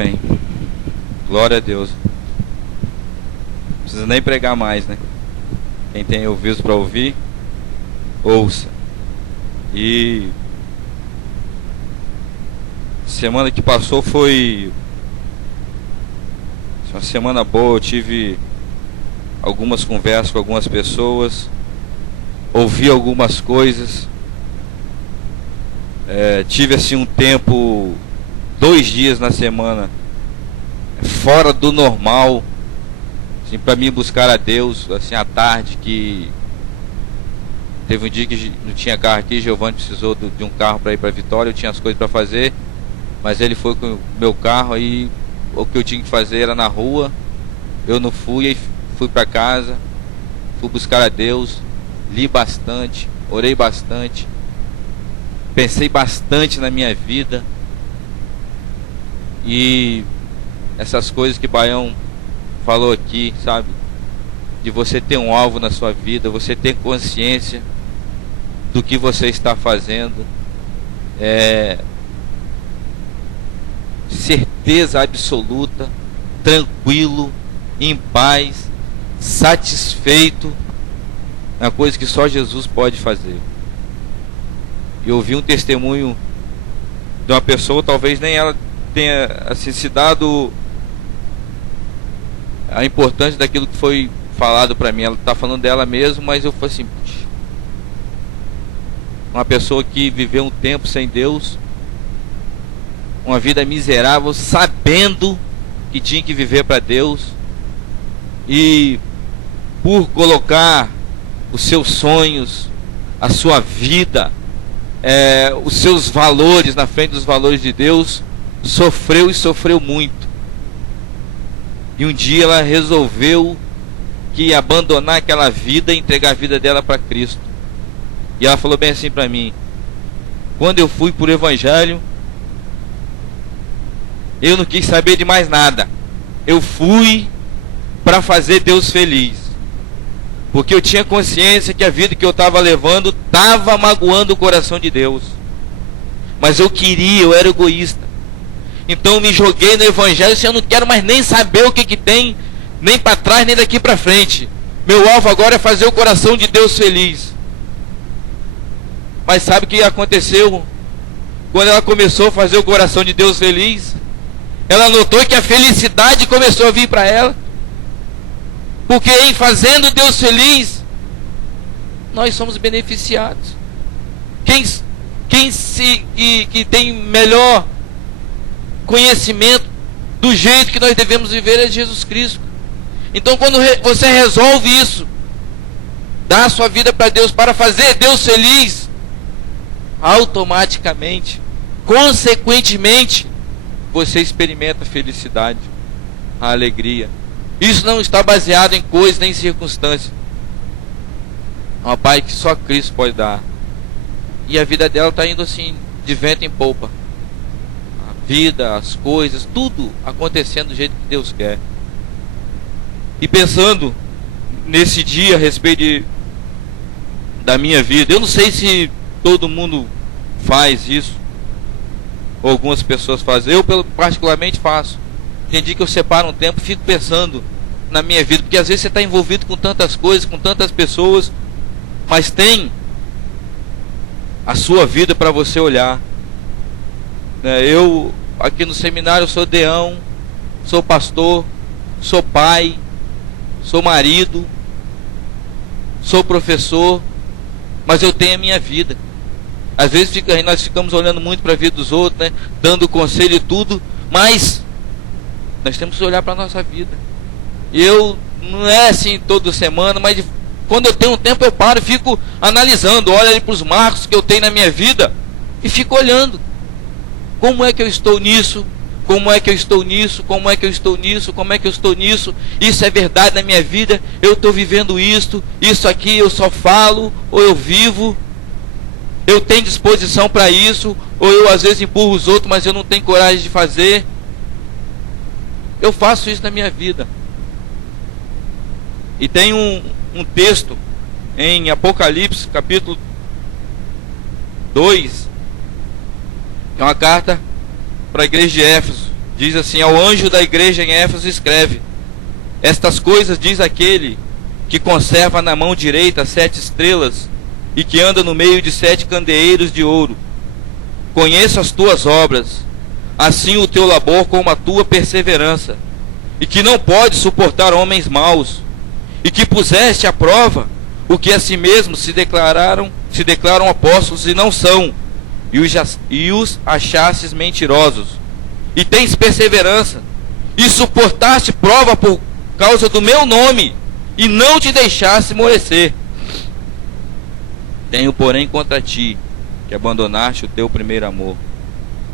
Amém. Glória a Deus. Não precisa nem pregar mais, né? Quem tem ouvidos para ouvir, ouça. E semana que passou foi uma semana boa. Eu tive algumas conversas com algumas pessoas, ouvi algumas coisas. Tive assim um tempo, 2 dias na semana fora do normal, assim, para mim buscar a Deus, assim, à tarde, que teve um dia que não tinha carro aqui, Giovanni precisou de um carro para ir para Vitória, eu tinha as coisas para fazer, mas ele foi com o meu carro, aí o que eu tinha que fazer era na rua, eu não fui, aí fui para casa, fui buscar a Deus, li bastante, orei bastante, pensei bastante na minha vida. E essas coisas que Baião falou aqui, sabe? De você ter um alvo na sua vida, você ter consciência do que você está fazendo, certeza absoluta, tranquilo, em paz, satisfeito, é uma coisa que só Jesus pode fazer. Eu ouvi um testemunho de uma pessoa, talvez nem ela tenha assim, se dado a importância daquilo que foi falado para mim. Ela está falando dela mesmo, mas eu falei assim, puxa, uma pessoa que viveu um tempo sem Deus, uma vida miserável, sabendo que tinha que viver para Deus, e por colocar os seus sonhos, a sua vida, os seus valores na frente dos valores de Deus, sofreu e sofreu muito. E um dia ela resolveu que ia abandonar aquela vida e entregar a vida dela para Cristo. E ela falou bem assim para mim: quando eu fui por Evangelho, eu não quis saber de mais nada. Eu fui para fazer Deus feliz, porque eu tinha consciência que a vida que eu estava levando estava magoando o coração de Deus. Mas eu era egoísta. Então eu me joguei no Evangelho, assim, eu não quero mais nem saber o que tem, nem para trás, nem daqui para frente. Meu alvo agora é fazer o coração de Deus feliz. Mas sabe o que aconteceu? Quando ela começou a fazer o coração de Deus feliz, ela notou que a felicidade começou a vir para ela. Porque em fazendo Deus feliz, nós somos beneficiados. Quem tem melhor conhecimento do jeito que nós devemos viver é Jesus Cristo. Então quando você resolve isso, dar a sua vida para Deus, para fazer Deus feliz, automaticamente, consequentemente, você experimenta a felicidade, a alegria. Isso não está baseado em coisas nem em circunstâncias. É uma paz que só Cristo pode dar. E a vida dela está indo assim, de vento em polpa. A vida, as coisas, tudo acontecendo do jeito que Deus quer. E pensando nesse dia a respeito da minha vida, eu não sei se todo mundo faz isso, ou algumas pessoas fazem. Eu particularmente faço. Tem dia que eu separo um tempo e fico pensando na minha vida, porque às vezes você está envolvido com tantas coisas, com tantas pessoas, mas tem a sua vida para você olhar. Eu aqui no seminário sou deão, sou pastor, sou pai, sou marido, sou professor, mas eu tenho a minha vida. Às vezes nós ficamos olhando muito para a vida dos outros, né? Dando conselho e tudo, mas nós temos que olhar para a nossa vida. E eu, não é assim toda semana, mas quando eu tenho um tempo eu paro e fico analisando, olho ali para os marcos que eu tenho na minha vida e fico olhando. Como é que eu estou nisso? Como é que eu estou nisso? Como é que eu estou nisso? Como é que eu estou nisso? Isso é verdade na minha vida? Eu estou vivendo isto? Isso aqui eu só falo ou eu vivo? Eu tenho disposição para isso? Ou eu às vezes empurro os outros, mas eu não tenho coragem de fazer? Eu faço isso na minha vida. E tem um texto em Apocalipse, capítulo 2, que é uma carta para a igreja de Éfeso. Diz assim: ao anjo da igreja em Éfeso escreve: estas coisas diz aquele que conserva na mão direita 7 estrelas e que anda no meio de 7 candeeiros de ouro. Conheço as tuas obras, assim o teu labor como a tua perseverança, e que não podes suportar homens maus, e que puseste à prova o que a si mesmos se declaram apóstolos e não são, e os achastes mentirosos. E tens perseverança, e suportaste prova por causa do meu nome, e não te deixaste esmorecer. Tenho, porém, contra ti, que abandonaste o teu primeiro amor.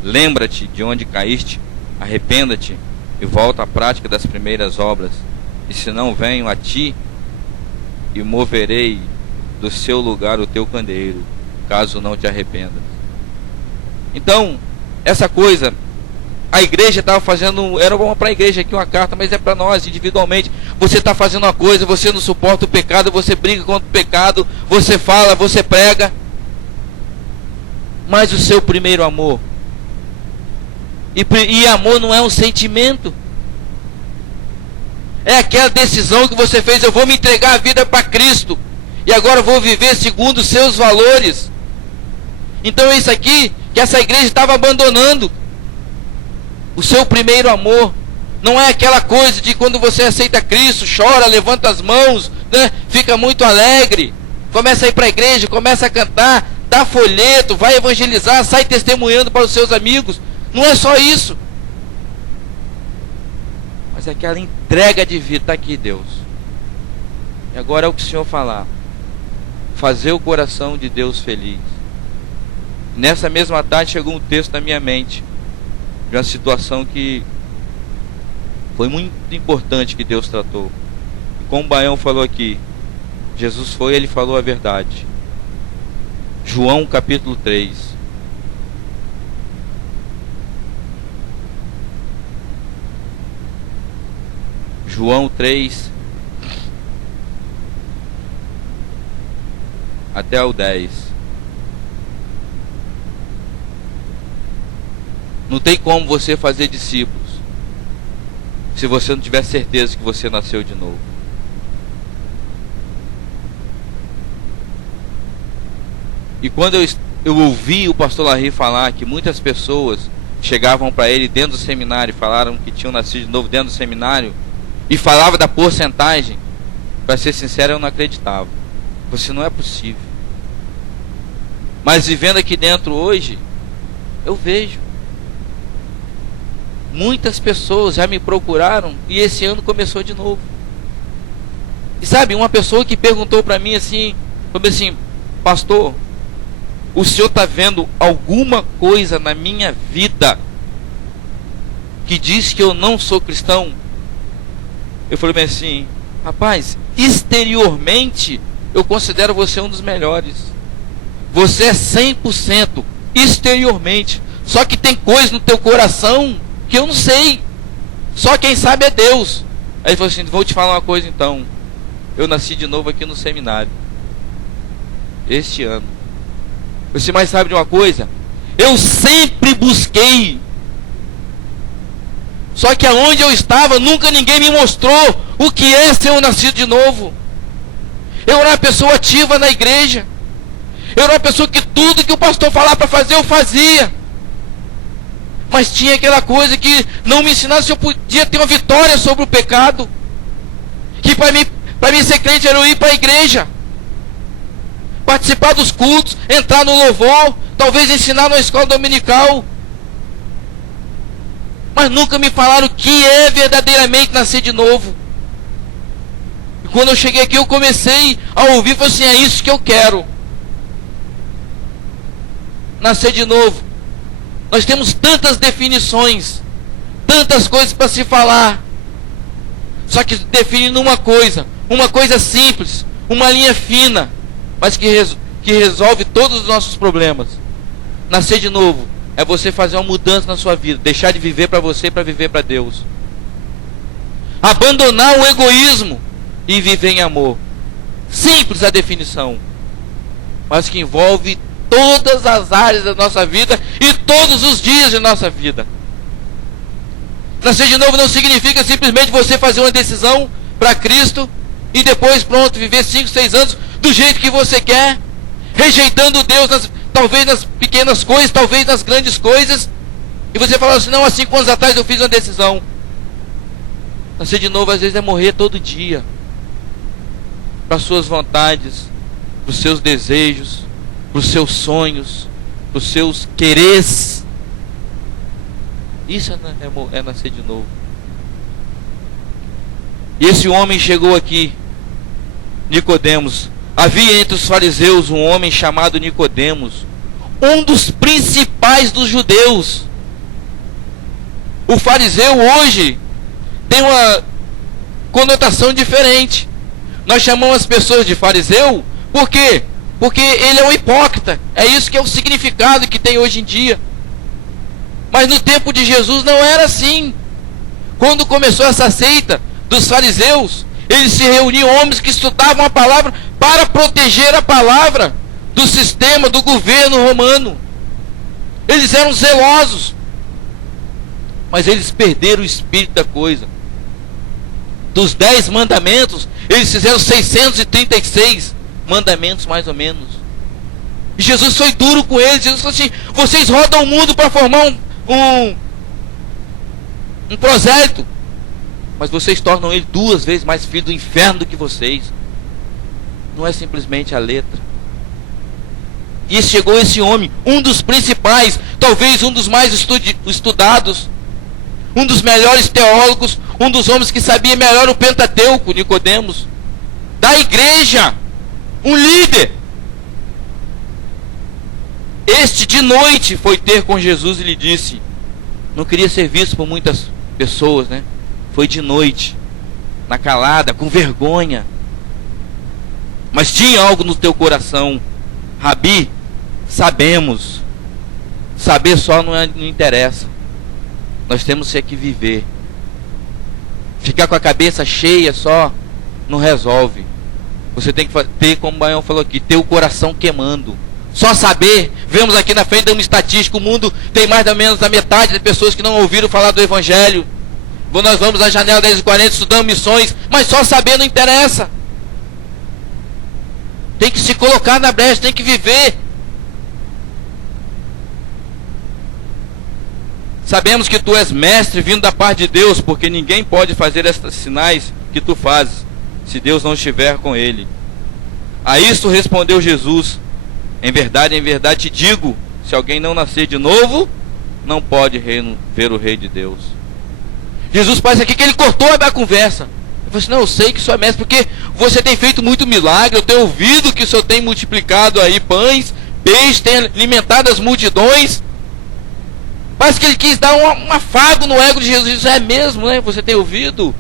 Lembra-te de onde caíste, arrependa-te, e volta à prática das primeiras obras. E se não venho a ti, e moverei do seu lugar o teu candeeiro, caso não te arrependas. Então, essa coisa, a igreja estava fazendo, era para a igreja aqui uma carta, mas é para nós individualmente. Você está fazendo uma coisa, você não suporta o pecado, você briga contra o pecado, você fala, você prega, mas o seu primeiro amor, e amor não é um sentimento, é aquela decisão que você fez: eu vou me entregar a vida para Cristo, e agora eu vou viver segundo os seus valores. Então é isso aqui que essa igreja estava abandonando. O seu primeiro amor não é aquela coisa de quando você aceita Cristo, chora, levanta as mãos, né? Fica muito alegre, começa a ir para a igreja, começa a cantar, dá folheto, vai evangelizar, sai testemunhando para os seus amigos. Não é só isso, mas é aquela entrega de vida. Está aqui, Deus, e agora é o que o Senhor falar, fazer o coração de Deus feliz. Nessa mesma tarde chegou um texto na minha mente, de uma situação que foi muito importante que Deus tratou. E como o Baião falou aqui, Jesus foi, ele falou a verdade. João capítulo 3. João 3 até o 10. Não tem como você fazer discípulos se você não tiver certeza que você nasceu de novo. E quando eu ouvi o pastor Larry falar que muitas pessoas chegavam para ele dentro do seminário, falaram que tinham nascido de novo dentro do seminário, e falava da porcentagem, para ser sincero, eu não acreditava. Você não é possível. Mas vivendo aqui dentro hoje, eu vejo muitas pessoas já me procuraram, e esse ano começou de novo. E sabe, uma pessoa que perguntou para mim assim, pastor, o senhor está vendo alguma coisa na minha vida que diz que eu não sou cristão? Eu falei bem assim: rapaz, exteriormente eu considero você um dos melhores. Você é 100% exteriormente. Só que tem coisa no teu coração que eu não sei. Só quem sabe é Deus. Aí ele falou assim: vou te falar uma coisa então. Eu nasci de novo aqui no seminário este ano. Você mais sabe de uma coisa? Eu sempre busquei. Só que aonde eu estava, nunca ninguém me mostrou o que é ser um nascido de novo. Eu era uma pessoa ativa na igreja. Eu era uma pessoa que tudo que o pastor falava para fazer, eu fazia. Mas tinha aquela coisa que não me ensinava se eu podia ter uma vitória sobre o pecado. Que para mim ser crente era eu ir para a igreja, participar dos cultos, entrar no louvor, talvez ensinar na escola dominical. Mas nunca me falaram o que é verdadeiramente nascer de novo. E quando eu cheguei aqui, eu comecei a ouvir e falei assim: é isso que eu quero. Nascer de novo. Nós temos tantas definições, tantas coisas para se falar. Só que definindo uma coisa simples, uma linha fina, mas que resolve todos os nossos problemas. Nascer de novo é você fazer uma mudança na sua vida, deixar de viver para você para viver para Deus. Abandonar o egoísmo e viver em amor. Simples a definição, mas que envolve todas as áreas da nossa vida e todos os dias de nossa vida. Nascer de novo não significa simplesmente você fazer uma decisão para Cristo e depois, pronto, viver 5, 6 anos do jeito que você quer, rejeitando Deus, talvez nas pequenas coisas, talvez nas grandes coisas, e você fala assim: não, há 5 anos atrás eu fiz uma decisão. Nascer de novo às vezes é morrer todo dia para as suas vontades, para os seus desejos, para os seus sonhos, para os seus quereres. Isso é nascer de novo. E esse homem chegou aqui, Nicodemos. Havia entre os fariseus um homem chamado Nicodemos, um dos principais dos judeus. O fariseu hoje tem uma conotação diferente. Nós chamamos as pessoas de fariseu, por quê? Porque ele é um hipócrita. É isso que é o significado que tem hoje em dia. Mas no tempo de Jesus não era assim. Quando começou essa seita dos fariseus, eles se reuniam, homens que estudavam a palavra para proteger a palavra do sistema, do governo romano. Eles eram zelosos, mas eles perderam o espírito da coisa. Dos 10 mandamentos, eles fizeram 636 mandamentos, mais ou menos. E Jesus foi duro com eles. Jesus falou assim: vocês rodam o mundo para formar um prosélito, mas vocês tornam ele 2 vezes mais filho do inferno do que vocês. Não é simplesmente a letra. E chegou esse homem, um dos principais, talvez um dos mais estudados, um dos melhores teólogos, um dos homens que sabia melhor o Pentateuco, Nicodemos, da igreja, um líder. Este de noite foi ter com Jesus e lhe disse, não queria ser visto por muitas pessoas, né? Foi de noite, na calada, com vergonha, mas tinha algo no teu coração. Rabi, sabemos, saber só não interessa, nós temos que viver. Ficar com a cabeça cheia só não resolve. Você tem que ter, como o Baião falou aqui, ter o coração queimando. Só saber, vemos aqui na frente de uma estatística, o mundo tem mais ou menos a metade de pessoas que não ouviram falar do Evangelho. Nós vamos à janela 10h40, estudando missões, mas só saber não interessa. Tem que se colocar na brecha, tem que viver. Sabemos que tu és mestre vindo da parte de Deus, porque ninguém pode fazer estes sinais que tu fazes, se Deus não estiver com ele. A isso respondeu Jesus, em verdade te digo, se alguém não nascer de novo, não pode ver o Rei de Deus. Jesus parece aqui que ele cortou a conversa. Ele falou assim: não, eu sei que o senhor é mestre, porque você tem feito muito milagre, eu tenho ouvido que o senhor tem multiplicado aí pães, peixes, tem alimentado as multidões. Parece que ele quis dar um afago no ego de Jesus. Isso é mesmo, né? Você tem ouvido?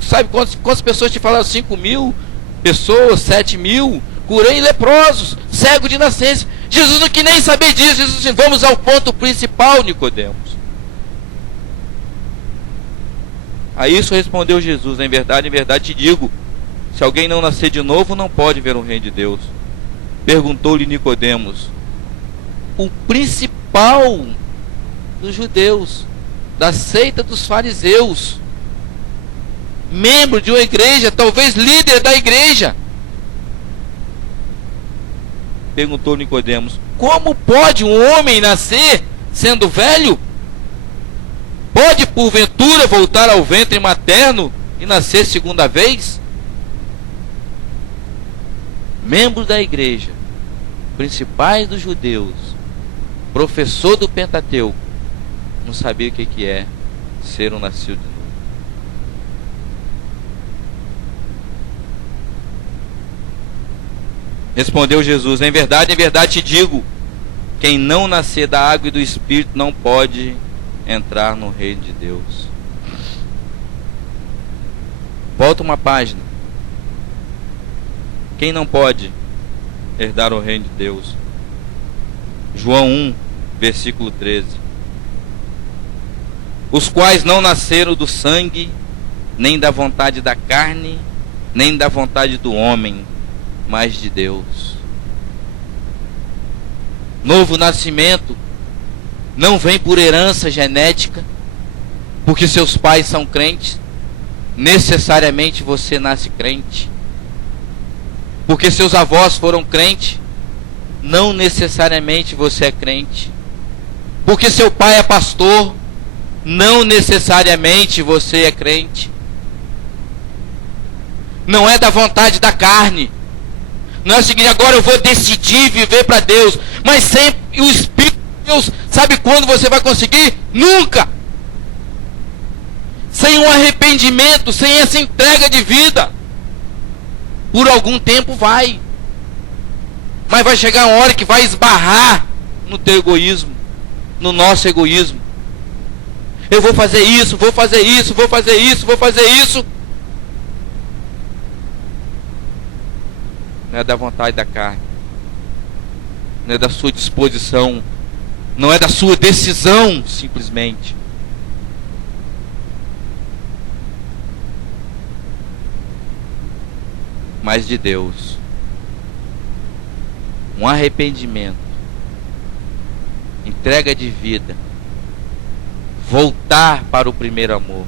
Sabe quantas pessoas te falaram? 5.000 pessoas, 7.000, curei leprosos, cego de nascença. Jesus não quis nem saber disso. Jesus disse: vamos ao ponto principal, Nicodemos. A isso respondeu Jesus, em verdade te digo, se alguém não nascer de novo, não pode ver o reino de Deus. Perguntou-lhe Nicodemos, o principal dos judeus, da seita dos fariseus, membro de uma igreja, talvez líder da igreja. Perguntou Nicodemos, como pode um homem nascer sendo velho? Pode porventura voltar ao ventre materno e nascer segunda vez? Membros da igreja, principais dos judeus, professor do Pentateuco, não sabia o que é ser um nascido de novo. Respondeu Jesus, em verdade te digo, quem não nascer da água e do Espírito não pode entrar no reino de Deus. Volta uma página. Quem não pode herdar o reino de Deus? João 1, versículo 13. Os quais não nasceram do sangue, nem da vontade da carne, nem da vontade do homem, mas de Deus. Novo nascimento não vem por herança genética, Porque seus pais são crentes, necessariamente você nasce crente. Porque seus avós foram crentes, não necessariamente você é crente. Porque seu pai é pastor, não necessariamente você é crente. Não é da vontade da carne. Não é o seguinte, agora eu vou decidir viver para Deus. Mas sempre o Espírito de Deus, sabe quando você vai conseguir? Nunca! Sem um arrependimento, sem essa entrega de vida. Por algum tempo vai. Mas vai chegar uma hora que vai esbarrar no teu egoísmo, no nosso egoísmo. Eu vou fazer isso, vou fazer isso, vou fazer isso, vou fazer isso. Não é da vontade da carne. Não é da sua disposição. Não é da sua decisão, simplesmente. Mas de Deus. Um arrependimento. Entrega de vida. Voltar para o primeiro amor.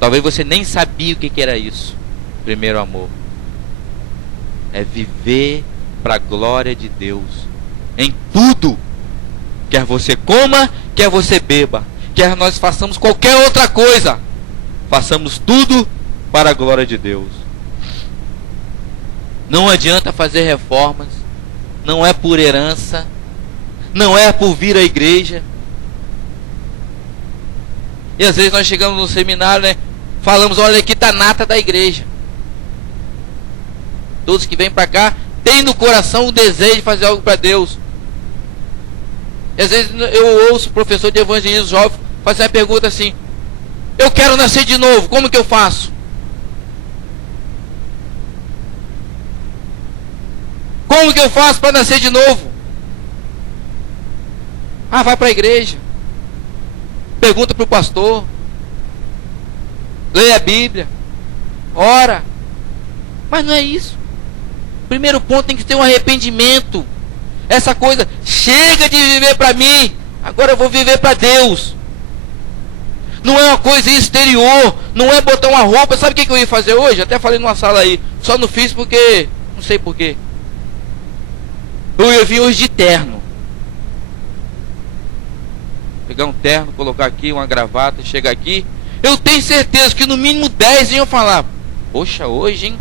Talvez você nem sabia o que era isso. Primeiro amor. É viver para a glória de Deus. Em tudo. Quer você coma, quer você beba. Quer nós façamos qualquer outra coisa. Façamos tudo para a glória de Deus. Não adianta fazer reformas. Não é por herança. Não é por vir à igreja. E às vezes nós chegamos no seminário, né? Falamos, olha aqui está a nata da igreja. Todos que vêm para cá têm no coração o desejo de fazer algo para Deus. E às vezes eu ouço o professor de evangelismo jovem fazer uma pergunta assim: eu quero nascer de novo, como que eu faço? Como que eu faço para nascer de novo? Ah, vai para a igreja. Pergunta para o pastor. Leia a Bíblia. Ora. Mas não é isso. Primeiro ponto, tem que ter um arrependimento. Essa coisa, chega de viver para mim, agora eu vou viver para Deus. Não é uma coisa exterior, não é botar uma roupa. Sabe o que eu ia fazer hoje? Até falei numa sala aí, só não fiz porque, não sei porquê. Eu ia vir hoje de terno. Pegar um terno, colocar aqui uma gravata, chegar aqui. Eu tenho certeza que no mínimo 10 iam falar: poxa, hoje, hein?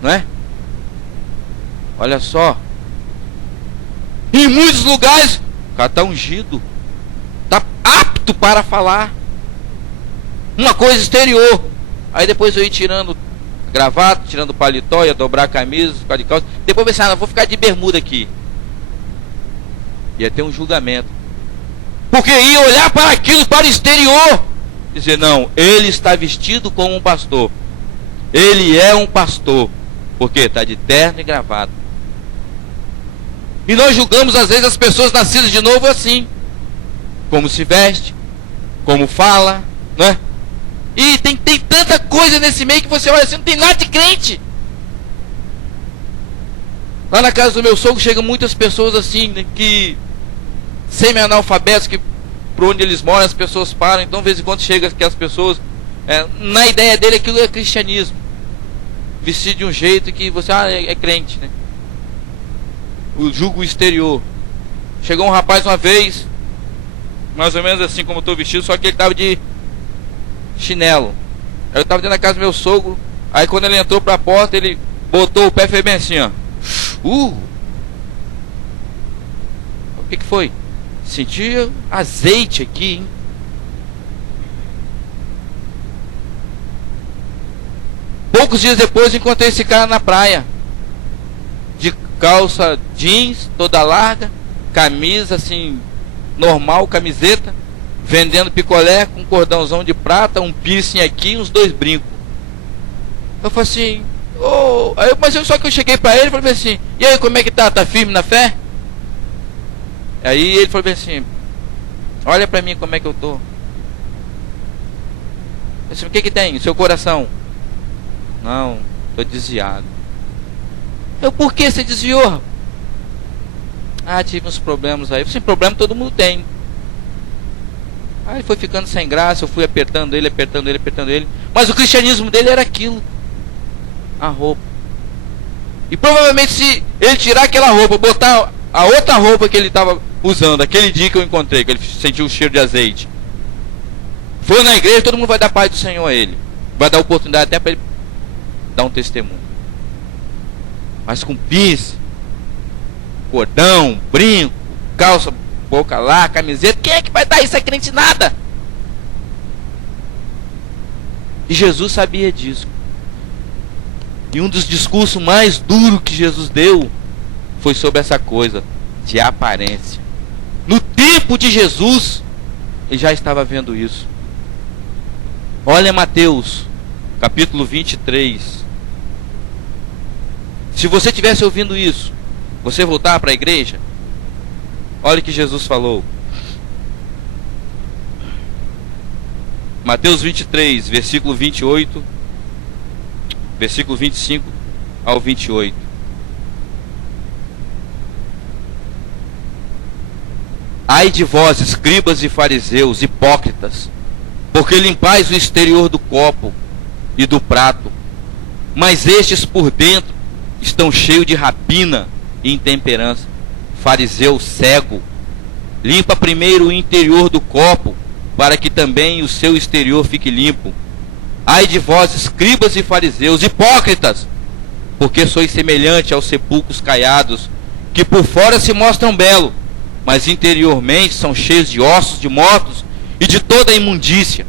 Não é? Olha só. Em muitos lugares, o cara está ungido. Está apto para falar. Uma coisa exterior. Aí depois eu ia tirando gravata, tirando paletó, ia dobrar a camisa, ficar de calça. Depois eu pensava, vou ficar de bermuda aqui. Ia ter um julgamento. Porque ia olhar para aquilo, para o exterior. Dizer, não, ele está vestido como um pastor. Ele é um pastor. Porque está de terno e gravata. E nós julgamos às vezes as pessoas nascidas de novo assim. Como se veste, como fala, não é? E tem tanta coisa nesse meio que você olha assim, não tem nada de crente. Lá na casa do meu sogro chegam muitas pessoas assim, né, que semi-analfabetos, que por onde eles moram as pessoas param. Então de vez em quando chega aquelas pessoas, na ideia dele aquilo é cristianismo. Vestido de um jeito que você é crente, né? O julgo exterior. Chegou um rapaz uma vez, mais ou menos assim como eu estou vestido, só que ele estava de chinelo. Eu estava dentro da casa do meu sogro. Aí quando ele entrou para a porta, ele botou o pé e fez bem assim, ó. O que foi? Senti azeite aqui, hein? Poucos dias depois encontrei esse cara na praia, de calça jeans, toda larga, camisa assim, normal, camiseta, vendendo picolé com um cordãozão de prata, um piercing aqui e uns 2 brincos. Eu falei assim, só que eu cheguei pra ele e falei assim, e aí, como é que tá? Tá firme na fé? Aí ele falou assim, olha pra mim como é que eu tô. Eu disse, o que tem? Seu coração? Não, tô desviado. Por que você desviou? Tive uns problemas aí. Sem problema todo mundo tem. Aí ele foi ficando sem graça, eu fui apertando ele. Mas o cristianismo dele era aquilo. A roupa. E provavelmente se ele tirar aquela roupa, botar a outra roupa que ele estava usando, aquele dia que eu encontrei, que ele sentiu o cheiro de azeite, for na igreja, todo mundo vai dar paz do Senhor a ele. Vai dar oportunidade até para ele dar um testemunho. Mas com piercing, cordão, brinco, calça, boca lá, camiseta, quem é que vai dar isso a crente nada? E Jesus sabia disso. E um dos discursos mais duros que Jesus deu foi sobre essa coisa de aparência. No tempo de Jesus, ele já estava vendo isso. Olha Mateus, capítulo 23. Se você estivesse ouvindo isso, você voltar para a igreja, olha o que Jesus falou. Mateus 23, versículo 28, versículo 25 ao 28. Ai de vós, escribas e fariseus, hipócritas, porque limpais o exterior do copo e do prato, mas estes por dentro estão cheios de rapina e intemperança. Fariseu cego, limpa primeiro o interior do copo, para que também o seu exterior fique limpo. Ai de vós, escribas e fariseus, hipócritas, porque sois semelhante aos sepulcros caiados, que por fora se mostram belos, mas interiormente são cheios de ossos de mortos e de toda a imundícia.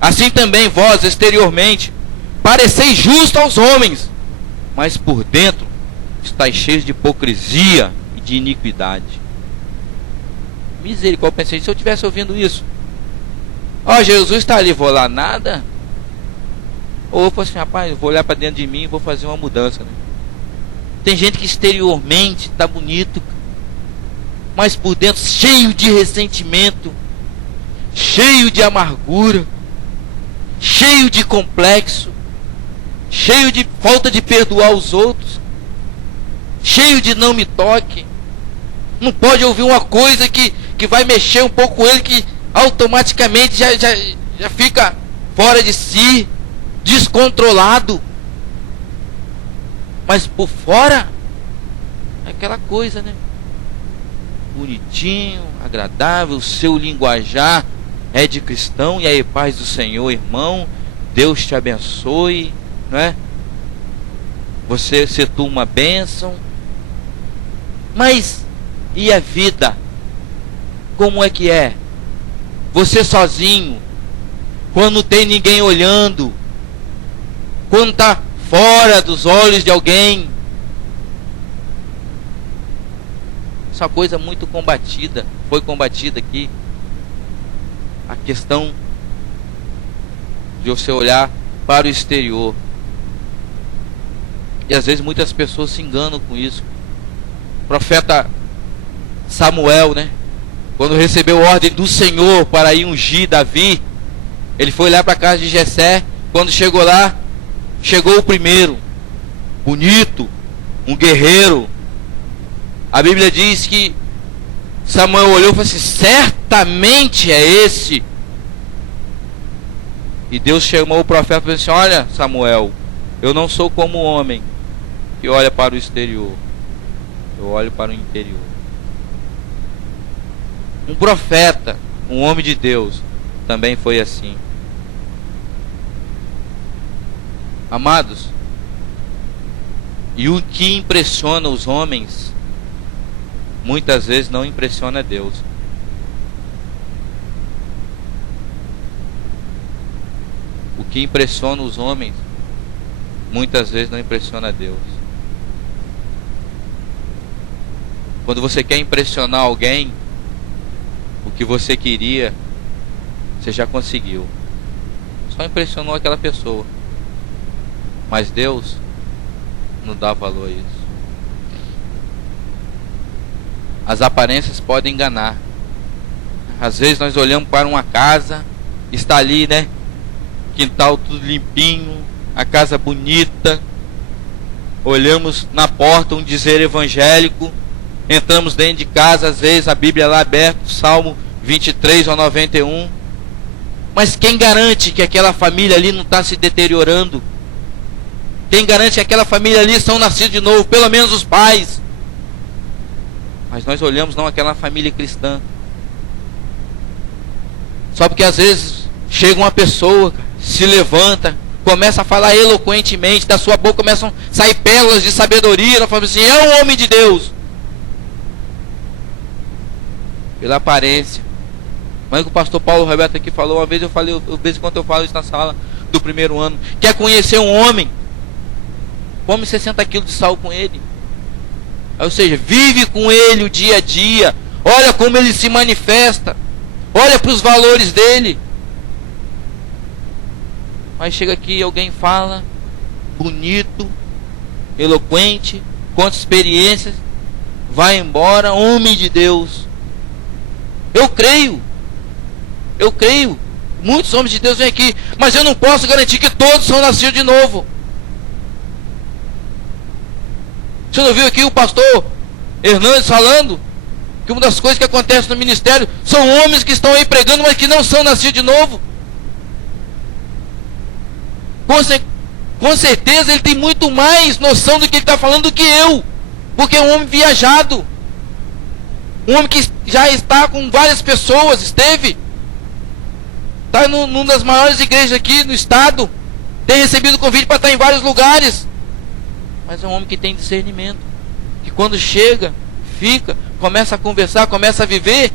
Assim também vós, exteriormente, pareceis justos aos homens, mas por dentro estáis cheios de hipocrisia e de iniquidade. Misericórdia, pensei, se eu estivesse ouvindo isso, Jesus está ali, vou lá, nada. Ou eu falo assim, rapaz, eu vou olhar para dentro de mim e vou fazer uma mudança, né? Tem gente que exteriormente está bonito, mas por dentro cheio de ressentimento, cheio de amargura, cheio de complexo, cheio de falta de perdoar os outros, cheio de não me toque. Não pode ouvir uma coisa que vai mexer um pouco com ele, que automaticamente já fica fora de si, descontrolado. Mas por fora é aquela coisa, né? Bonitinho, agradável, o seu linguajar é de cristão. E aí, paz do Senhor, irmão, Deus te abençoe, não é? Você ser tu uma bênção. Mas e a vida? Como é que é? Você sozinho, quando não tem ninguém olhando, quando está fora dos olhos de alguém. Isso é uma coisa muito combatida, foi combatida aqui. A questão de você olhar para o exterior. E às vezes muitas pessoas se enganam com isso. O profeta Samuel, né? Quando recebeu ordem do Senhor para ir ungir Davi, ele foi lá para a casa de Jessé. Quando chegou lá, chegou o primeiro, bonito, um guerreiro. A Bíblia diz que Samuel olhou e falou assim, certamente é esse. E Deus chamou o profeta e falou assim, olha Samuel, eu não sou como o homem que olha para o exterior, eu olho para o interior. Um profeta, um homem de Deus, também foi assim. Amados, e o que impressiona os homens muitas vezes não impressiona Deus. O que impressiona os homens muitas vezes não impressiona Deus. Quando você quer impressionar alguém, o que você queria, você já conseguiu. Só impressionou aquela pessoa. Mas Deus não dá valor a isso. As aparências podem enganar. Às vezes nós olhamos para uma casa, está ali, né? Quintal tudo limpinho, a casa bonita. Olhamos na porta um dizer evangélico. Entramos dentro de casa, às vezes a Bíblia lá aberta, o Salmo 23 ou 91. Mas quem garante que aquela família ali não está se deteriorando? Quem garante que aquela família ali são nascidos de novo? Pelo menos os pais. Mas nós olhamos não aquela família cristã. Só porque às vezes chega uma pessoa, se levanta, começa a falar eloquentemente, da sua boca começam a sair pérolas de sabedoria, ela fala assim, é um homem de Deus. Pela aparência. Mas o pastor Paulo Roberto aqui falou, uma vez eu falei, de vez em quando eu falo isso na sala do primeiro ano, quer conhecer um homem, come 60 quilos de sal com ele. Ou seja, vive com ele o dia a dia, olha como ele se manifesta, olha para os valores dele. Mas chega aqui alguém fala, bonito, eloquente, conta experiências, vai embora, homem de Deus. Eu creio, muitos homens de Deus vêm aqui, mas eu não posso garantir que todos são nascidos de novo. Você não viu aqui o pastor Hernandes falando que uma das coisas que acontece no ministério são homens que estão aí pregando, mas que não são nascidos de novo? Com certeza ele tem muito mais noção do que ele está falando do que eu, porque é um homem viajado, um homem que já está com várias pessoas, está numa das maiores igrejas aqui no estado, tem recebido convite para estar em vários lugares, mas é um homem que tem discernimento, que quando chega, fica, começa a conversar, começa a viver.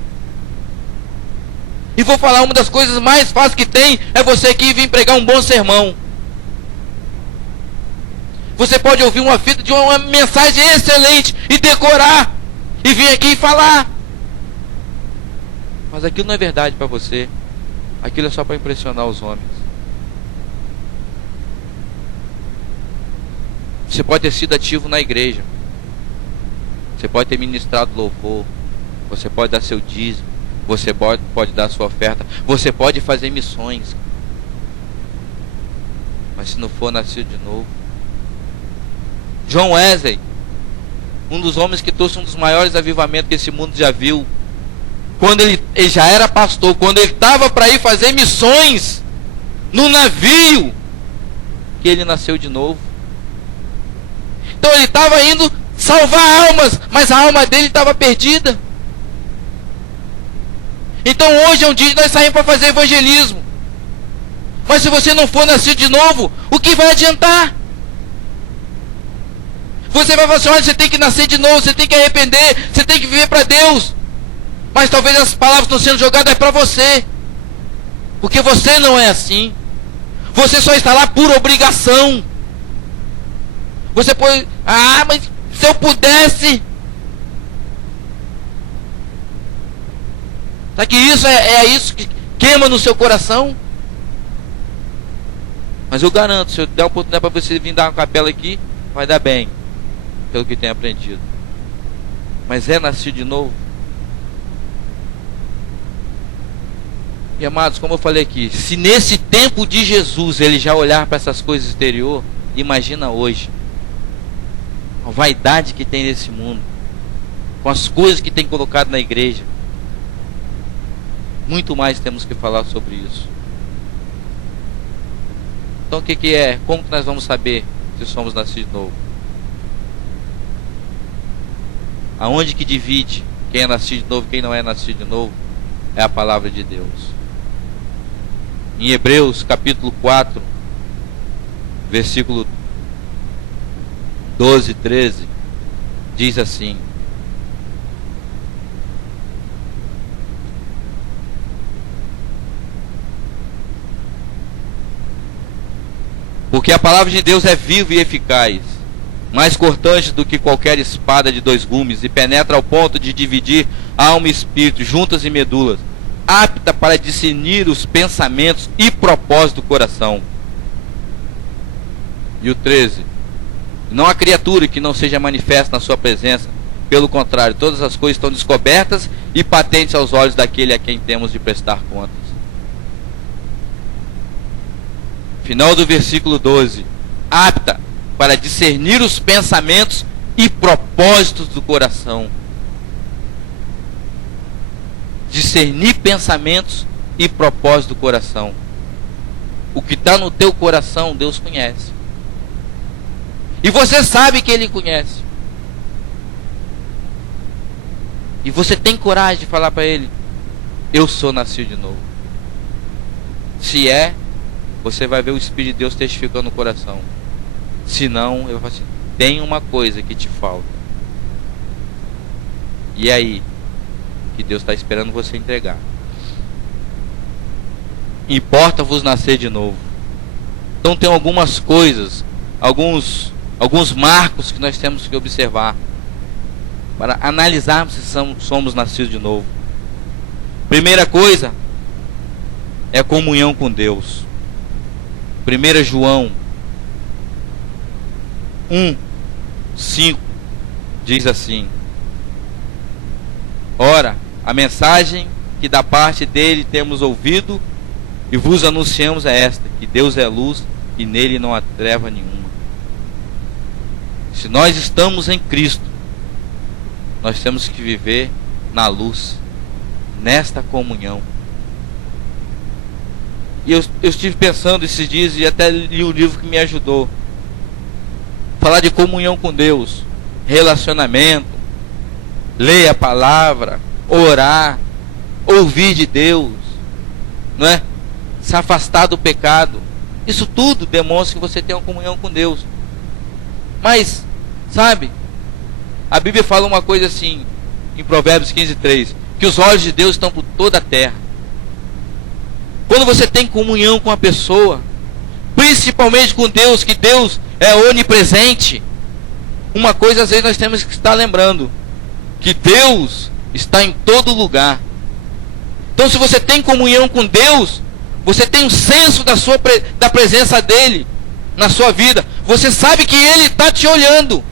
E vou falar, uma das coisas mais fáceis que tem é você aqui vir pregar um bom sermão. Você pode ouvir uma fita de uma mensagem excelente e decorar e vir aqui e falar, mas aquilo não é verdade para você, aquilo é só para impressionar os homens. Você pode ter sido ativo na igreja, você pode ter ministrado louvor, você pode dar seu dízimo, você pode dar sua oferta, você pode fazer missões, mas se não for nascido de novo. John Wesley, um dos homens que trouxe um dos maiores avivamentos que esse mundo já viu, quando ele já era pastor, quando ele estava para ir fazer missões no navio, que ele nasceu de novo. Então ele estava indo salvar almas, mas a alma dele estava perdida. Então hoje é um dia que nós saímos para fazer evangelismo, mas se você não for nascido de novo, o que vai adiantar? Você vai falar assim, olha, você tem que nascer de novo, você tem que arrepender, você tem que viver para Deus. Mas talvez as palavras estão sendo jogadas para você, porque você não é assim. Você só está lá por obrigação. Você pode, mas se eu pudesse. Sabe que isso é isso que queima no seu coração? Mas eu garanto, se eu der a oportunidade para você vir dar uma capela aqui, vai dar bem, pelo que tem aprendido. Mas é nascido de novo. E amados, como eu falei aqui, se nesse tempo de Jesus ele já olhar para essas coisas exterior, imagina hoje a vaidade que tem nesse mundo, com as coisas que tem colocado na igreja. Muito mais temos que falar sobre isso. Então o que é? Como que nós vamos saber se somos nascidos de novo? Aonde que divide quem é nascido de novo e quem não é nascido de novo? É a palavra de Deus. Em Hebreus capítulo 4, versículo 12 e 13, diz assim: porque a palavra de Deus é viva e eficaz, mais cortante do que qualquer espada de dois gumes, e penetra ao ponto de dividir alma e espírito, juntas e medulas, apta para discernir os pensamentos e propósitos do coração. E o 13: não há criatura que não seja manifesta na sua presença, pelo contrário, todas as coisas estão descobertas e patentes aos olhos daquele a quem temos de prestar contas. Final do versículo 12: apta para discernir os pensamentos e propósitos do coração. discernir pensamentos e propósitos do coração. O que está no teu coração, Deus conhece. E você sabe que Ele conhece. E você tem coragem de falar para Ele: eu sou nascido de novo. Se é, você vai ver o Espírito de Deus testificando no coração. Se não, eu vou falar assim: tem uma coisa que te falta. E aí? Que Deus está esperando você entregar. Importa-vos nascer de novo. Então tem algumas coisas, alguns marcos que nós temos que observar para analisarmos se somos nascidos de novo. Primeira coisa é a comunhão com Deus. 1 João 1:5 diz assim: ora, a mensagem que da parte dele temos ouvido e vos anunciamos é esta, que Deus é luz e nele não há treva nenhuma. Se nós estamos em Cristo, nós temos que viver na luz, nesta comunhão. E eu estive pensando esses dias e até li um livro que me ajudou. Falar de comunhão com Deus, relacionamento, ler a palavra, orar, ouvir de Deus, não é? Se afastar do pecado. Isso tudo demonstra que você tem uma comunhão com Deus. Mas, sabe, a Bíblia fala uma coisa assim, em Provérbios 15:3, que os olhos de Deus estão por toda a terra. Quando você tem comunhão com a pessoa, principalmente com Deus, que Deus é onipresente, uma coisa às vezes nós temos que estar lembrando, que Deus está em todo lugar. Então, se você tem comunhão com Deus, você tem um senso da presença dele na sua vida. Você sabe que Ele está te olhando.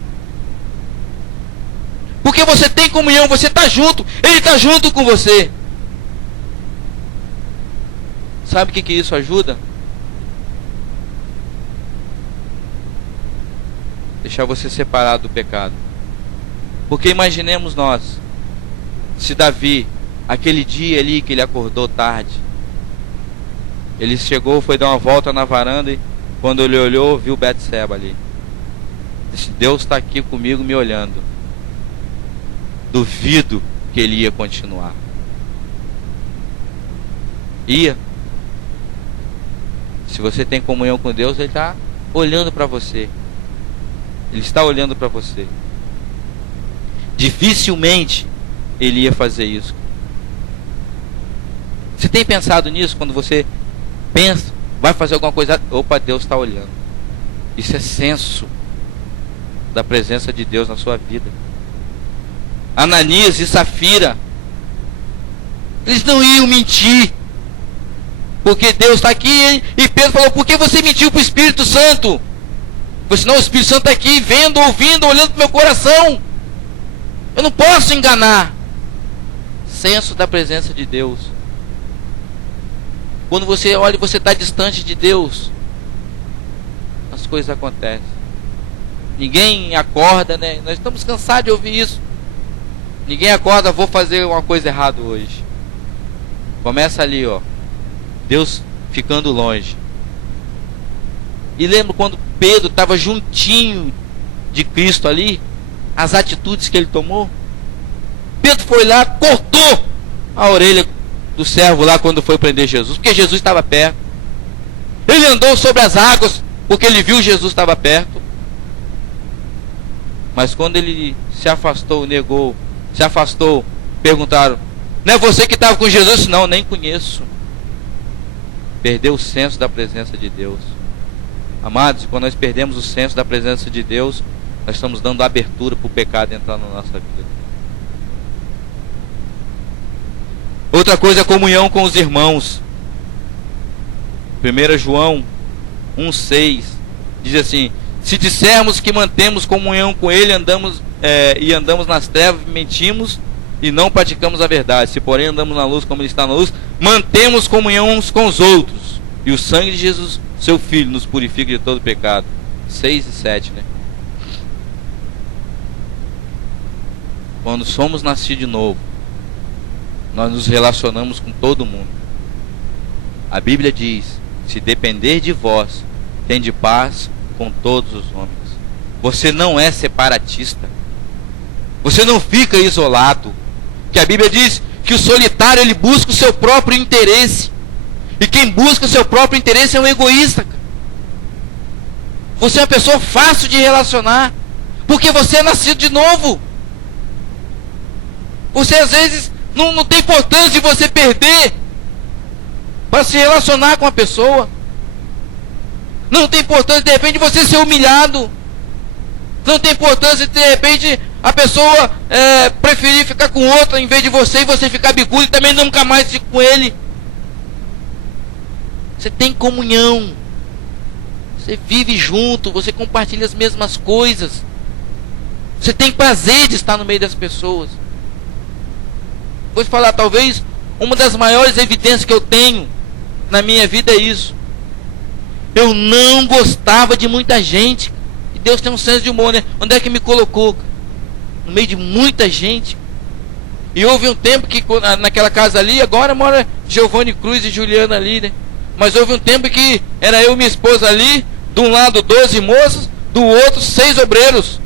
Porque você tem comunhão, você está junto, Ele está junto com você. Sabe o que isso ajuda? Deixar você separado do pecado. Porque imaginemos nós, se Davi, aquele dia ali que ele acordou tarde, ele chegou, foi dar uma volta na varanda e quando ele olhou, viu Betseba ali. Disse: Deus está aqui comigo me olhando. Duvido que ele ia continuar. Ia. Se você tem comunhão com Deus, Ele está olhando para você. Ele está olhando para você. Dificilmente Ele ia fazer isso. Você tem pensado nisso? Quando você pensa, vai fazer alguma coisa, opa, Deus está olhando. Isso é senso da presença de Deus na sua vida. Ananias e Safira, eles não iam mentir, porque Deus está aqui. E Pedro falou: por que você mentiu para o Espírito Santo? Porque senão o Espírito Santo está aqui, vendo, ouvindo, olhando para o meu coração. Eu não posso enganar. Senso da presença de Deus. Quando você olha e você está distante de Deus, as coisas acontecem. Ninguém acorda, né? Nós estamos cansados de ouvir isso. Ninguém acorda: vou fazer uma coisa errada hoje. Começa ali, ó, Deus ficando longe. E lembra quando Pedro estava juntinho de Cristo ali, as atitudes que ele tomou? Pedro foi lá, cortou a orelha do servo lá quando foi prender Jesus, porque Jesus estava perto. Ele andou sobre as águas porque ele viu Jesus estava perto. Mas quando ele se afastou, negou, se afastou, perguntaram: não é você que estava com Jesus? Não, nem conheço. Perdeu o senso da presença de Deus. Amados, quando nós perdemos o senso da presença de Deus, nós estamos dando abertura para o pecado entrar na nossa vida. Outra coisa é a comunhão com os irmãos. 1 João 1,6 diz assim: se dissermos que mantemos comunhão com Ele, andamos nas trevas, mentimos e não praticamos a verdade. Se porém andamos na luz como Ele está na luz, mantemos comunhão uns com os outros, e o sangue de Jesus, seu Filho, nos purifica de todo pecado. 6 e 7, né? Quando somos nascidos de novo, nós nos relacionamos com todo mundo. A Bíblia diz: se depender de vós, tende paz com todos os homens. Você não é separatista. Você não fica isolado. Que a Bíblia diz que o solitário, ele busca o seu próprio interesse. E quem busca o seu próprio interesse é um egoísta. Você é uma pessoa fácil de relacionar, porque você é nascido de novo. Você às vezes não tem importância de você perder para se relacionar com a pessoa. Não tem importância de repente você ser humilhado. Não tem importância de repente a pessoa preferir ficar com outra em vez de você, e você ficar bicudo e também nunca mais ficar com ele. Você tem comunhão. Você vive junto, você compartilha as mesmas coisas. Você tem prazer de estar no meio das pessoas. Vou te falar, talvez uma das maiores evidências que eu tenho na minha vida é isso. Eu não gostava de muita gente. E Deus tem um senso de humor, né? Onde é que me colocou? No meio de muita gente. E houve um tempo que naquela casa ali, agora mora Giovanni Cruz e Juliana ali, né? Mas houve um tempo que era eu e minha esposa ali, de um lado 12 moças, do outro 6 obreiros.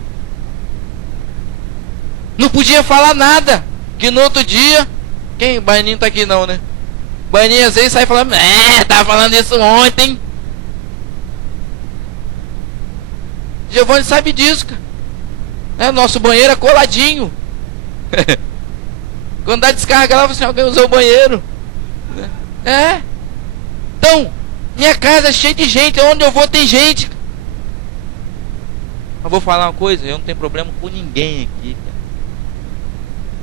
Não podia falar nada. Que no outro dia, o Baianinho tá aqui não, né? O Baianinho às vezes sai falando, tava falando isso ontem. Giovanni sabe disso, cara. Nosso banheiro é coladinho. Quando dá descarga lá, você alguém usou o banheiro. Então, minha casa é cheia de gente. Onde eu vou tem gente. Eu vou falar uma coisa, eu não tenho problema com ninguém aqui, cara.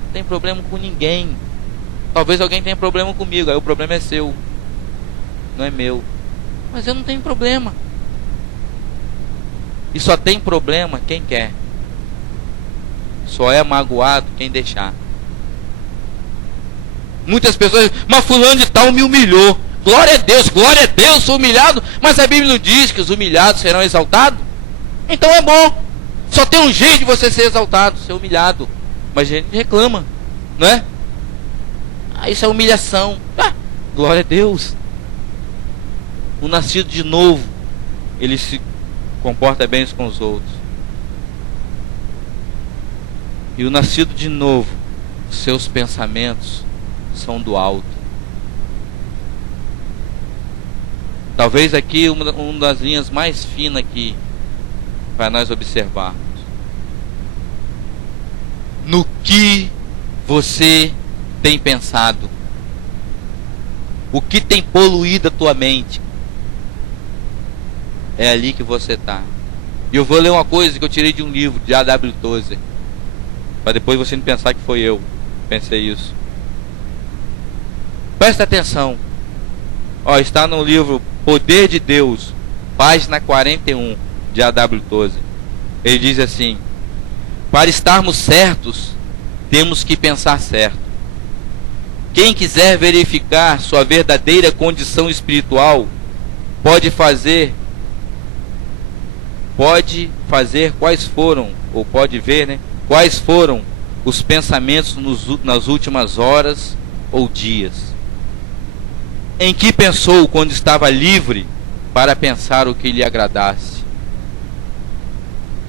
Não tem problema com ninguém. Talvez alguém tenha problema comigo, aí o problema é seu, não é meu. Mas eu não tenho problema. E só tem problema quem quer. Só é magoado quem deixar. Muitas pessoas, mas fulano de tal me humilhou. Glória a Deus, sou humilhado. Mas a Bíblia não diz que os humilhados serão exaltados. Então é bom. Só tem um jeito de você ser exaltado, ser humilhado. Mas a gente reclama, não é? Isso é humilhação. Glória a Deus. O nascido de novo, ele se comporta bem com os outros. E o nascido de novo, seus pensamentos são do alto. Talvez aqui uma das linhas mais finas aqui para nós observarmos. No que você tem pensado? O que tem poluído a tua mente? É ali que você está. E eu vou ler uma coisa que eu tirei de um livro de A.W. Tozer, para depois você não pensar que foi eu pensei isso. Presta atenção. Está no livro Poder de Deus, página 41, de A.W. Tozer. Ele diz assim: para estarmos certos, temos que pensar certo. Quem quiser verificar sua verdadeira condição espiritual, pode fazer quais foram, ou pode ver, né, quais foram os pensamentos nas últimas horas ou dias. Em que pensou quando estava livre para pensar o que lhe agradasse?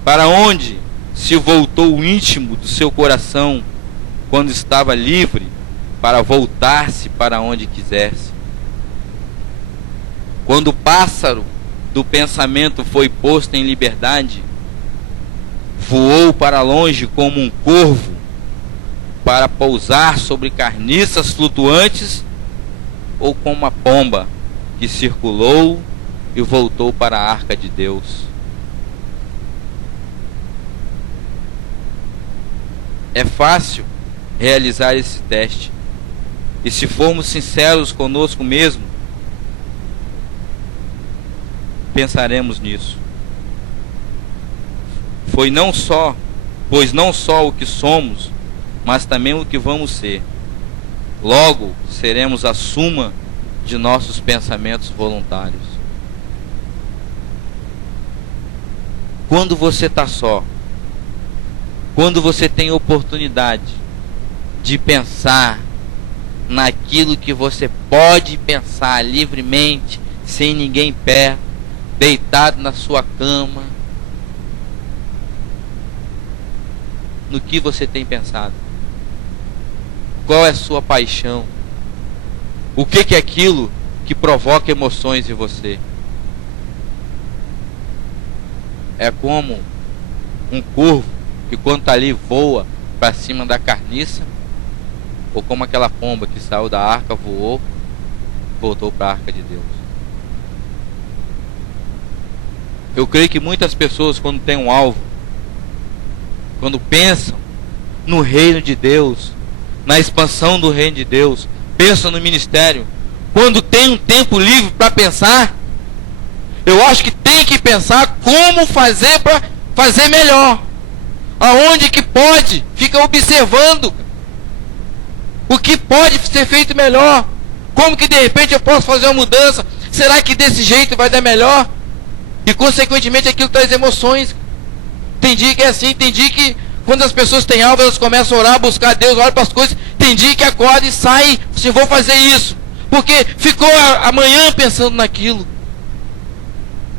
Para onde se voltou o íntimo do seu coração quando estava livre para voltar-se para onde quisesse? Quando o pássaro do pensamento foi posto em liberdade, voou para longe como um corvo para pousar sobre carniças flutuantes, ou como a pomba que circulou e voltou para a arca de Deus? É fácil realizar esse teste. E se formos sinceros conosco mesmo, pensaremos nisso. Pois não só o que somos, mas também o que vamos ser. Logo, seremos a suma de nossos pensamentos voluntários. Quando você está só, quando você tem oportunidade de pensar naquilo que você pode pensar livremente, sem ninguém perto, deitado na sua cama. No que você tem pensado? Qual é a sua paixão? O que é aquilo que provoca emoções em você? É como um corvo que quando está ali voa para cima da carniça, ou como aquela pomba que saiu da arca, voou, voltou para a arca de Deus. Eu creio que muitas pessoas, quando têm um alvo, quando pensam no reino de Deus, na expansão do reino de Deus, pensam no ministério, quando tem um tempo livre para pensar, eu acho que tem que pensar como fazer para fazer melhor. Aonde que pode, fica observando o que pode ser feito melhor. Como que de repente eu posso fazer uma mudança? Será que desse jeito vai dar melhor? E consequentemente aquilo traz emoções. Tem dia que é assim, tem dia que quando as pessoas têm alvo, elas começam a orar, buscar Deus, olham para as coisas. Tem dia que acorda e sai, assim, vou fazer isso, porque ficou amanhã pensando naquilo.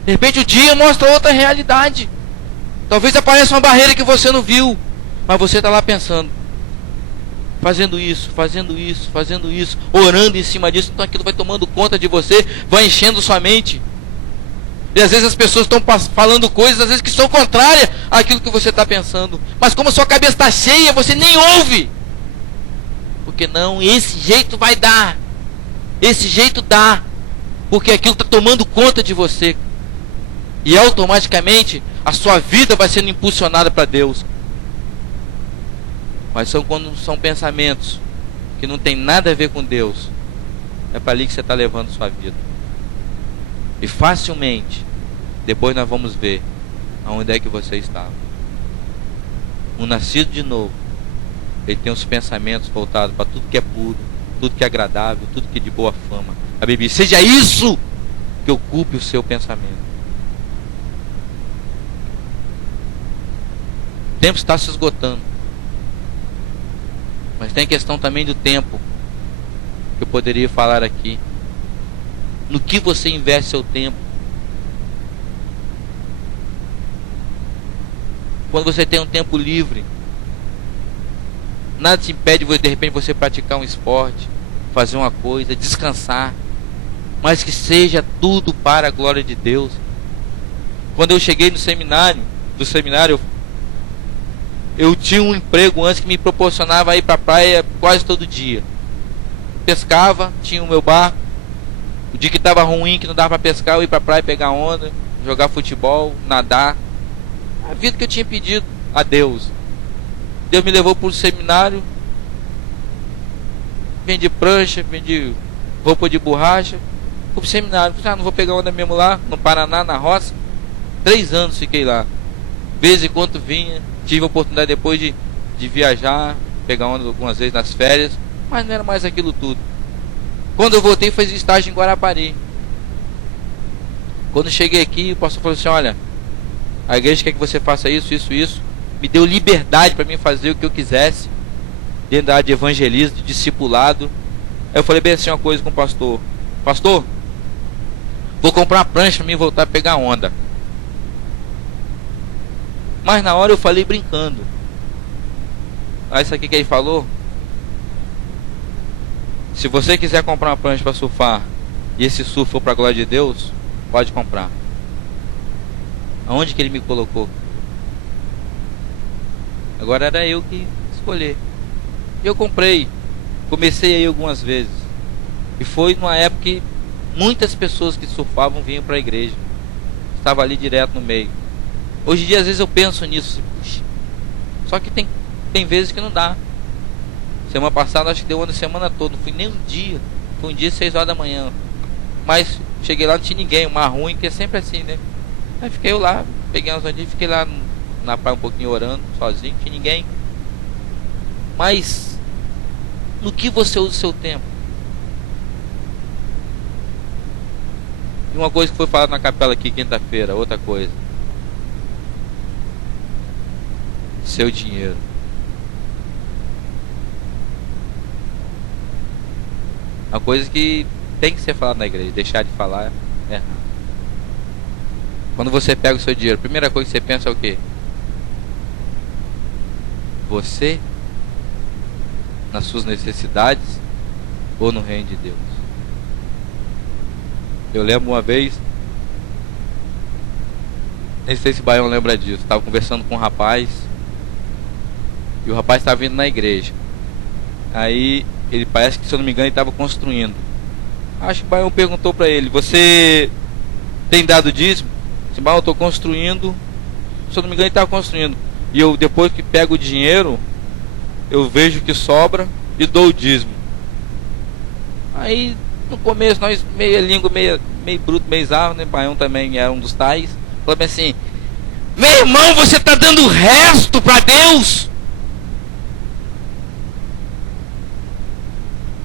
De repente o dia mostra outra realidade. Talvez apareça uma barreira que você não viu, mas você está lá pensando, fazendo isso, orando em cima disso. Então aquilo vai tomando conta de você, vai enchendo sua mente. E às vezes as pessoas estão falando coisas, às vezes que são contrárias àquilo que você está pensando. Mas como a sua cabeça está cheia, você nem ouve. Porque não, esse jeito vai dar. Esse jeito dá. Porque aquilo está tomando conta de você. E automaticamente a sua vida vai sendo impulsionada para Deus. Mas quando são pensamentos que não tem nada a ver com Deus, é para ali que você está levando sua vida. E facilmente depois nós vamos ver aonde é que você estava. Um nascido de novo, ele tem os pensamentos voltados para tudo que é puro, tudo que é agradável, tudo que é de boa fama. A Bíblia diz, seja isso que ocupe o seu pensamento. O tempo está se esgotando, mas tem questão também do tempo que eu poderia falar aqui. No que você investe seu tempo? Quando você tem um tempo livre, nada te impede de repente você praticar um esporte, fazer uma coisa, descansar, mas que seja tudo para a glória de Deus. Quando eu cheguei do seminário, eu tinha um emprego antes que me proporcionava ir para a praia quase todo dia. Pescava, tinha o meu barco. O dia que estava ruim, que não dava para pescar, eu ia para a praia pegar onda, jogar futebol, nadar. A vida que eu tinha pedido a Deus. Deus me levou para o seminário. Vendi prancha, vendi roupa de borracha. Fui para o seminário. Falei, não vou pegar onda mesmo lá, no Paraná, na roça. 3 anos fiquei lá. Vez em quando vinha. Tive a oportunidade depois de viajar, pegar onda algumas vezes nas férias. Mas não era mais aquilo tudo. Quando eu voltei, fiz estágio em Guarapari. Quando cheguei aqui, o pastor falou assim, olha, a igreja quer que você faça isso. Me deu liberdade para mim fazer o que eu quisesse, dentro da área de evangelismo, de discipulado. Aí eu falei bem assim uma coisa com o pastor. Pastor, vou comprar uma prancha para mim voltar a pegar onda. Mas na hora eu falei brincando. Aí isso aqui que ele falou, se você quiser comprar uma prancha para surfar e esse surf for para a glória de Deus, pode comprar. Aonde que ele me colocou? Agora era eu que escolher. Eu comprei. Comecei aí algumas vezes. E foi numa época que muitas pessoas que surfavam vinham para a igreja. Estava ali direto no meio. Hoje em dia às vezes eu penso nisso. Assim, puxa, só que tem vezes que não dá. Semana passada acho que deu onda a semana toda. Não fui nem um dia. Foi um dia 6 horas da manhã. Mas cheguei lá, não tinha ninguém. O mar ruim, que é sempre assim, né? Aí fiquei eu lá, peguei umas ondinhas, fiquei lá na praia um pouquinho orando, sozinho, não tinha ninguém. Mas no que você usa o seu tempo? E uma coisa que foi falada na capela aqui quinta-feira, outra coisa. Seu dinheiro. Uma coisa que tem que ser falada na igreja. Deixar de falar é errado. Quando você pega o seu dinheiro, a primeira coisa que você pensa é o quê? Você, nas suas necessidades ou no reino de Deus? Eu lembro uma vez, nem sei se o Baião lembra disso, estava conversando com um rapaz e o rapaz estava vindo na igreja. Aí ele, parece que, se eu não me engano, ele estava construindo. Acho que o Baião perguntou para ele: você tem dado dízimo? Se Baião, eu estou construindo. Se eu não me engano, ele estava construindo. E eu, depois que pego o dinheiro, eu vejo que sobra e dou o dízimo. Aí no começo nós, meia língua, meio bruto, meio zarro, né? Baião também era um dos tais. Falou assim: meu irmão, você está dando o resto para Deus?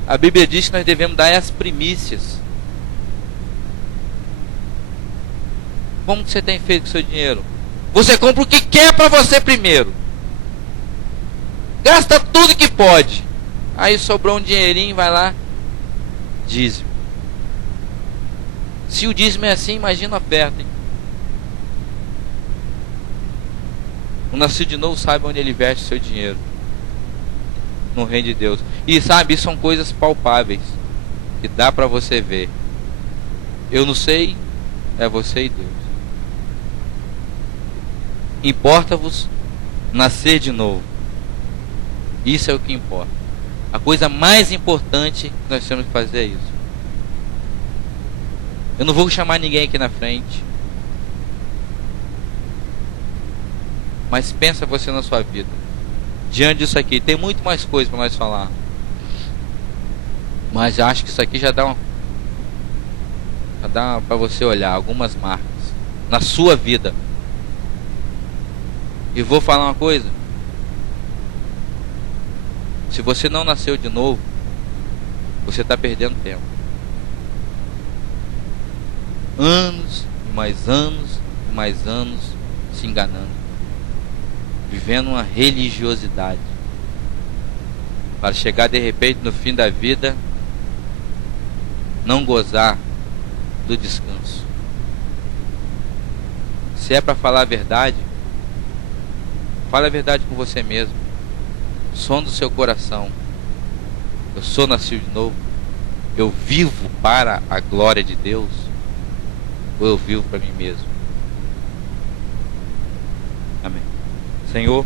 A Bíblia diz que nós devemos dar as primícias. Como que você tem feito com o seu dinheiro? Você compra o que quer para você primeiro. Gasta tudo que pode. Aí sobrou um dinheirinho, vai lá, dízimo. Se o dízimo é assim, imagina a oferta, hein? O nascido de novo sabe onde ele veste o seu dinheiro. No reino de Deus. E sabe, isso são coisas palpáveis, que dá para você ver. Eu não sei, é você e Deus. Importa-vos nascer de novo. Isso é o que importa. A coisa mais importante que nós temos que fazer é isso. Eu não vou chamar ninguém aqui na frente, mas pensa você na sua vida. Diante disso aqui, tem muito mais coisa para nós falar, mas acho que isso aqui já dá para você olhar algumas marcas na sua vida. E vou falar uma coisa: se você não nasceu de novo, você está perdendo tempo. Anos e mais anos e mais anos se enganando, vivendo uma religiosidade, para chegar de repente no fim da vida não gozar do descanso. Se é para falar a verdade, fale a verdade com você mesmo. Som do seu coração: eu sou nascido de novo? Eu vivo para a glória de Deus? Ou eu vivo para mim mesmo? Amém. Senhor,